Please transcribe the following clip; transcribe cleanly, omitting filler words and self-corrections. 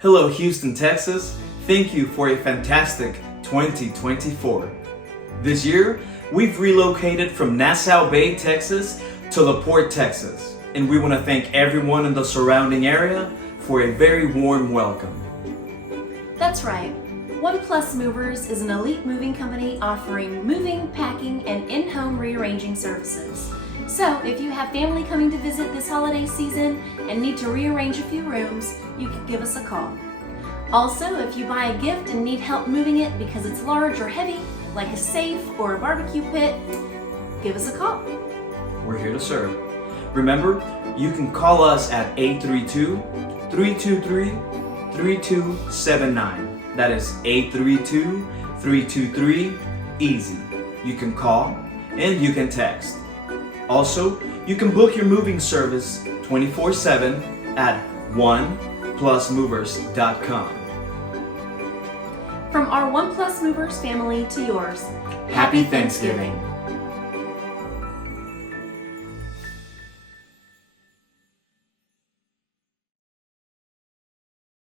Hello Houston, Texas. Thank you for a fantastic 2024. This year, we've relocated from Nassau Bay, Texas to LaPorte, Texas. And we want to thank everyone in the surrounding area for a very warm welcome. That's right. One Plus Movers is an elite moving company offering moving, packing, and in-home rearranging services. So if you have family coming to visit this holiday season and need to rearrange a few rooms, you can give us a call. Also, if you buy a gift and need help moving it because it's large or heavy, like a safe or a barbecue pit, give us a call. We're here to serve. Remember, you can call us at 832-323-3279. That is 832-323-EASY. You can call and you can text. Also, you can book your moving service 24/7 at oneplusmovers.com. From our One Plus Movers family to yours, Happy Thanksgiving.